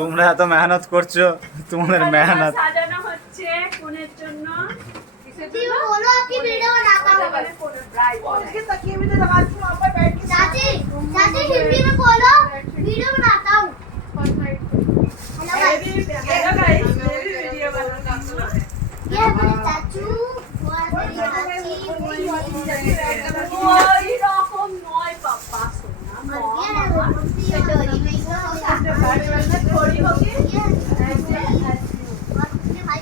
তোমরা এত মেহনত করছো, তোমাদের মেহনত সাজানো হচ্ছে কোনের জন্য। बोलो आपकी वीडियो बनाता हूँ। इसके तकिए में तो लगा दूँ वहाँ पर बैठ के। चाची चाची हिंदी में बोलो, वीडियो बनाता हूँ। हेलो गाइस, मैं भी वीडियो बनाता हूँ। ये हमारे चाचू, वो हमारी चाची, ওই রকম নয় পাপা সোনা, ये है वो कटोरी में इसको थोड़ी होगी। भाई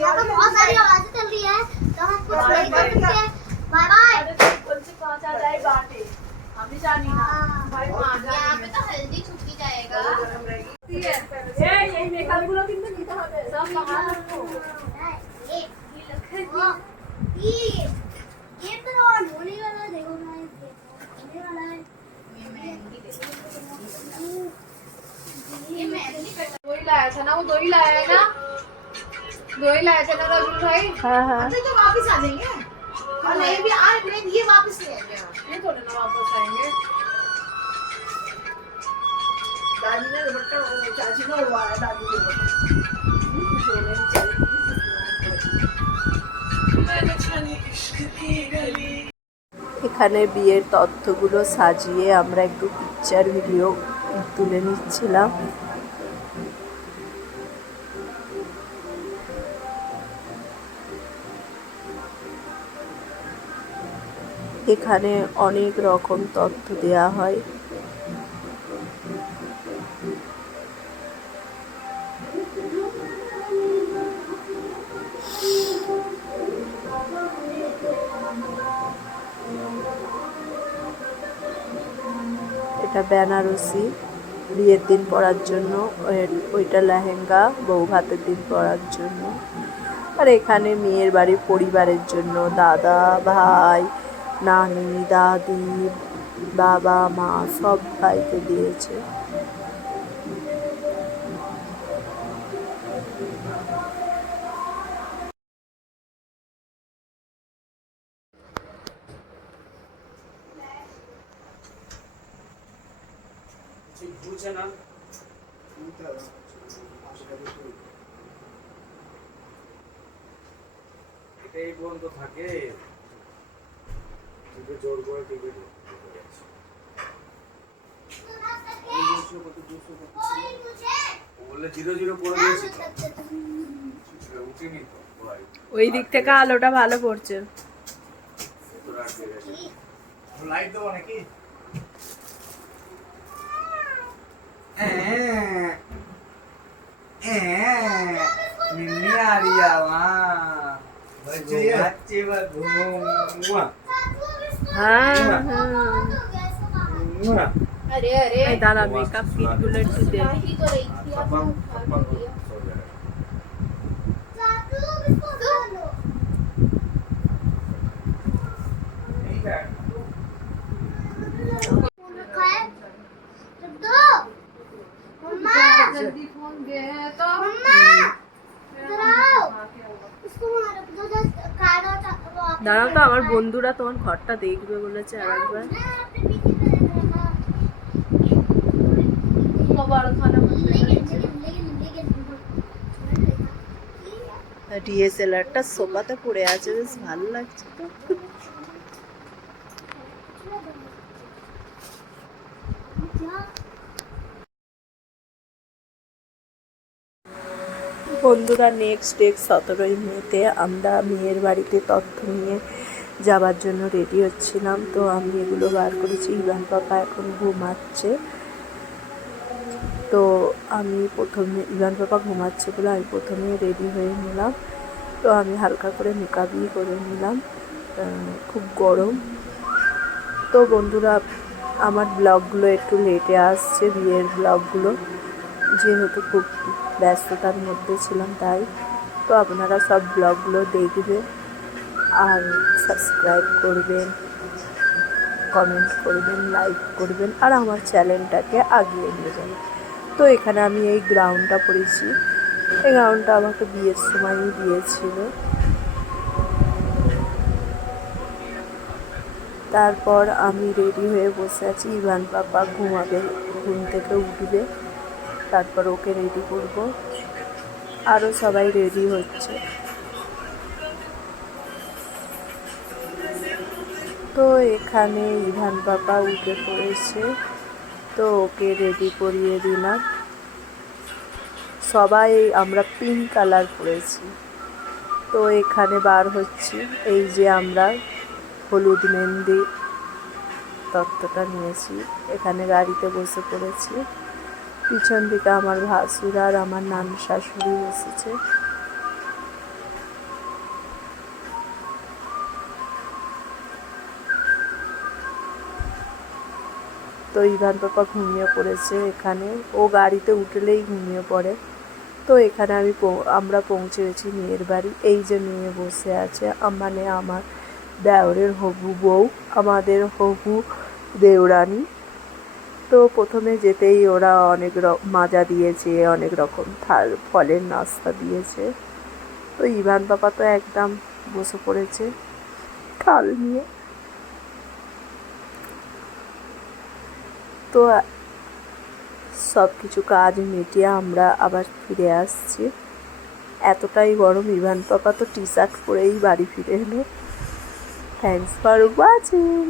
यहाँ पे बहुत सारी आवाजें चल रही है, तो हम कुछ नहीं कर सकते। Bye bye. বলছে পাঁচা যায় বাটে, আমি জানি না ভাই পাঁচা। यहाँ पे तो हेल्दी छुट्टी जाएगा। এই মেকআপগুলো কিন্তু নিতে হবে সব বাহার রাখো। ये तो होने वाला है, देखो ना ये होने वाला है। ये मेहंदी दही लाया था ना, वो दही लाया है ना, दही लाया था ना राजू भाई। हाँ हाँ अच्छा तो वापस आ जाएंगे और नहीं भी आ नहीं ये वापस ले आएंगे, ये थोड़े ना वापस आएंगे। दादी ने दुपट्टा चाची ने उड़वाया दादी के এখানে বিয়ের তথ্যগুলো সাজিয়ে আমরা একটু পিকচার ভিডিও তুলে নিচ্ছিলাম। এখানে অনেক রকম তথ্য দেয়া হয়। এটা বেনারসি বিয়ের দিন পরার জন্য, ওইটা লেহেঙ্গা বউ ভাতের দিন পরার জন্য। আর এখানে মেয়ের বাড়ির পরিবারের জন্য দাদা ভাই নানি দাদি বাবা মা সবাইকে দিয়েছে। ঘুরছে না এটাই বন্ধ থাকে, জোর করে টিকিট বললে 0-0 করে দিয়েছি তো উঠিনি তো ভাই। ওই দিক থেকে আলোটা ভালো পড়ছে। লাইট দেবো নাকি? मिन्नी आ रही है वहाँ बच्चे হ্যাঁ घूमा अरे अरे দাঁড়া মেকআপ কিটগুলো একটু দে। ही तो रही थी आपने उठा के दिया। चाचू इसको दो। फोन रखा है जब दो मम्मा जल्दी फोन दे तो मम्मा इधर आओ, इसको वहाँ रख दो, जस्ट कार्ड और দাঁড়াও তো, আমার বন্ধুরা তোমার ঘরটা দেখবে বলেছে আর একবার। कबाड़ खाना मत ডিএসএলআরটা সোফাতে পড়ে আছে, বেশ ভালো লাগছে তো। বন্ধুরা নেক্সট ডে 17ই মেতে আমরা মেয়ের বাড়িতে তথ্য নিয়ে যাবার জন্য রেডি হচ্ছিলাম। তো আমি এগুলো বার করেছি, ইভান পাপা এখন ঘুমাচ্ছে। তো আমি প্রথমে ইভান পাপা ঘুমাচ্ছে বলে আমি প্রথমে রেডি হয়ে নিলাম। তো আমি হালকা করে মেকআপই করে নিলাম, খুব গরম। তো বন্ধুরা আমার ব্লগগুলো একটু লেটে আসছে, বিয়ের ব্লগগুলো, যেহেতু খুব ব্যস্ততার মধ্যে ছিলাম তাই। তো আপনারা সব ব্লগগুলো দেখবেন আর সাবস্ক্রাইব করবেন, কমেন্ট করবেন, লাইক করবেন আর আমার চ্যানেলটাকে আগিয়ে নিয়ে যাবেন। তো এখানে আমি এই গ্রাউন্ডটা পরেছি, এই গ্রাউন্ডটা আমাকে বিয়ের সময়ই দিয়েছিল। তারপর আমি রেডি হয়ে বসে আছি, ইভান পাপা ঘুমাবে, ঘুম থেকে উঠবে, তারপর ওকে রেডি করব। আরও সবাই রেডি হচ্ছে। তো এখানে ইভান পাপা উঠে পড়েছে, তো ওকে রেডি করিয়ে দিলাম। সবাই আমরা পিঙ্ক কালার পরেছি। তো এখানে বার হচ্ছি, এই যে আমরা হলুদ মেহেন্দি তত্ত্বটা নিয়েছি, এখানে গাড়িতে বসে পড়েছি। পিছন দিকে আমার ভাসুর আর আমার নান শাশুড়ি বসেছে। তো ইভান পাপা ঘুমিয়ে পড়েছে এখানে, ও গাড়িতে উঠলেই ঘুমিয়ে পড়ে। তো এখানে আমরা পৌঁছে গেছি মেয়ের বাড়ি। এই যে মেয়ে বসে আছে, মানে আমার দেওরের হবু বউ, আমাদের হবু দেওরানি। তো প্রথমে যেতেই ওরা অনেক মাজা দিয়েছে, অনেক রকম ফলের নাস্তা দিয়েছে। তো ইভান পাপা তো একদম বসে পড়েছে খাল নিয়ে। তো সব কিছু কাজ মিটিয়ে আমরা আবার ফিরে আসছি। এতটাই গরম, ইভান পাপা তো টি শার্ট পরেই বাড়ি ফিরে এলো। Thanks for watching.